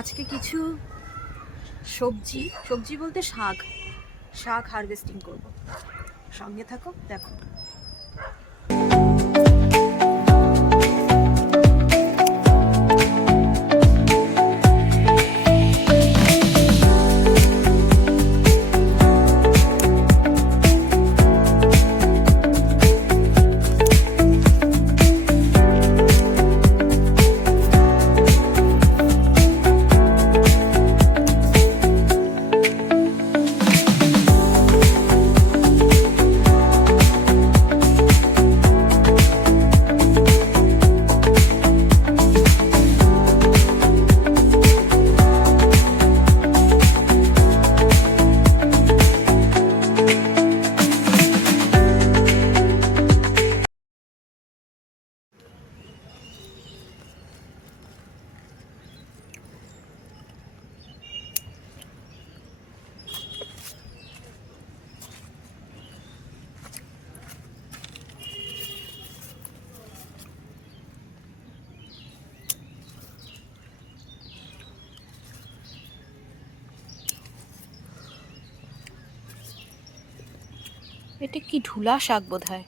আজকে কিছু সবজি সবজি বলতে শাক শাক হারভেস্টিং করব। সঙ্গে থাকো, দেখো। এটা কি ঢুলা শাক বোধহয়,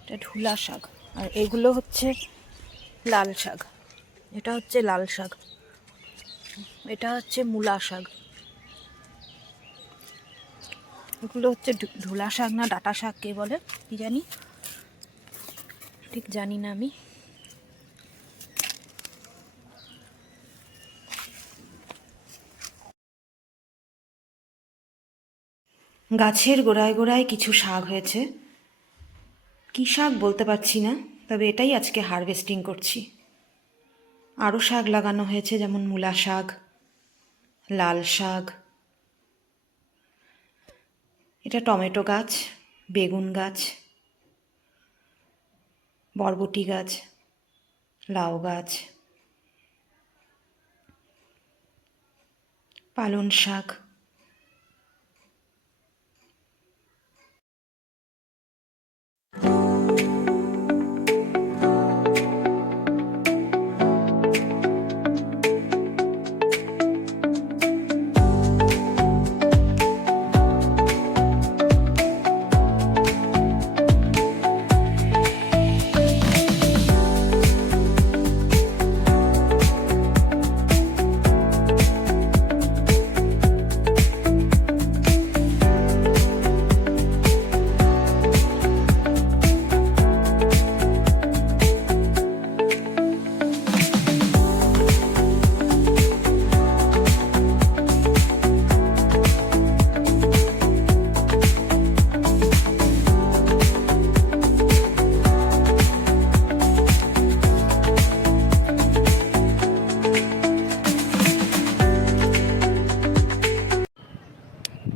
এটা ঢুলা শাক। আর এগুলো হচ্ছে লাল শাক, এটা হচ্ছে লাল শাক, এটা হচ্ছে মূলা শাক। এগুলো হচ্ছে ঢোলা শাক না ডাঁটা শাক কে বলে কি জানি, ঠিক জানি না আমি। গাছের গোড়ায় গোড়ায় কিছু শাক হয়েছে, কি শাক বলতে পারছি না, তবে এটাই আজকে হারভেস্টিং করছি। আরও শাক লাগানো হয়েছে, যেমন মূলা শাক, লাল শাক, এটা টমেটো গাছ, বেগুন গাছ, বরবটি গাছ, লাউ গাছ, পালং শাক।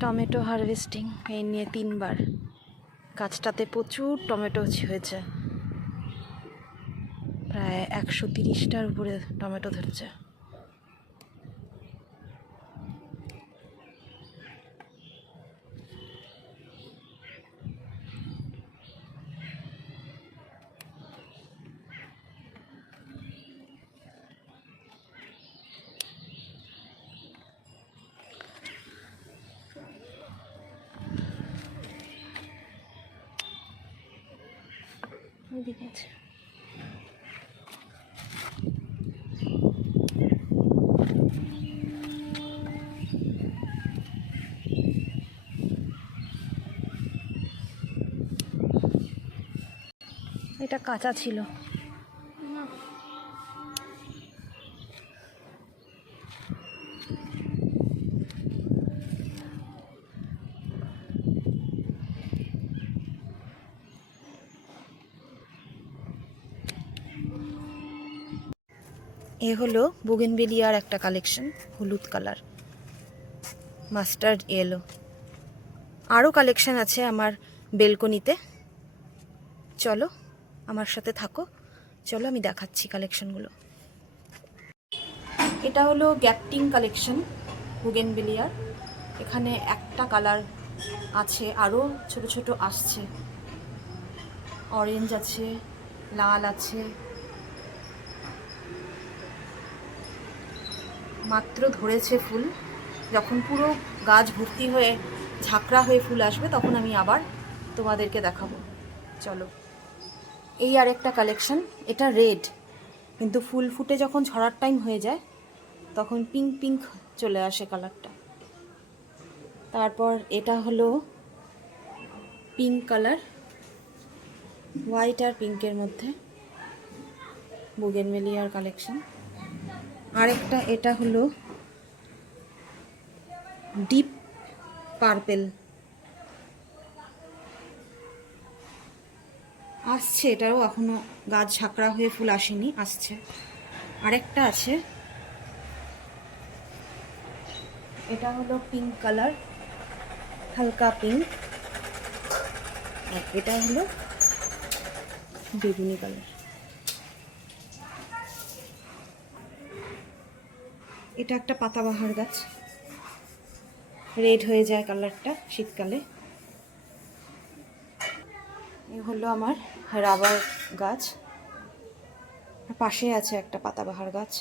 টমেটো হারভেস্টিং এই নিয়ে 3বার। গাছটাতে প্রচুর টমেটো হয়েছে, প্রায় 130টার উপরে টমেটো ধরেছে। ওইদিকে আছে। এটা কাঁচা ছিল, এ হলো বুগেনভেলিয়ার একটা কালেকশন, হলুদ কালার, মাস্টার্ড ইয়েলো। আরও কালেকশন আছে আমার বেলকনিতে, চলো আমার সাথে থাকো, চলো আমি দেখাচ্ছি কালেকশনগুলো। এটা হলো গ্যাপটিং কালেকশন বুগেনভেলিয়ার। এখানে একটা কালার আছে, আরও ছোট ছোট আসছে, অরেঞ্জ আছে, লাল আছে, মাত্র ধরেছে ফুল। যখন পুরো গাছ ভর্তি হয়ে ঝাঁকড়া হয়ে ফুল আসবে তখন আমি আবার তোমাদেরকে দেখাবো। চলো, এই আরেকটা কালেকশন। এটা রেড, কিন্তু ফুল ফুটে যখন ঝরার টাইম হয়ে যায় তখন পিঙ্ক পিঙ্ক চলে আসে কালারটা। তারপর এটা হলো পিঙ্ক কালার, হোয়াইট আর পিঙ্কের মধ্যে বুগেনভেলিয়ার কালেকশন। আরেকটা এটা হলো ডিপ পার্পেল, আসছে, এটাও এখনো গাছ ঝাঁকড়া হয়ে ফুল আসেনি, আসছে। আরেকটা আছে, এটা হলো পিঙ্ক কালার, হালকা পিঙ্ক। আর এটা হলো বেগুনি কালার। এটা একটা পাতাবাহার গাছ, রেড হয়ে যায় কালারটা শীতকালে। এ হলো আমার রাবার গাছ, পাশে আছে একটা পাতাবাহার গাছ।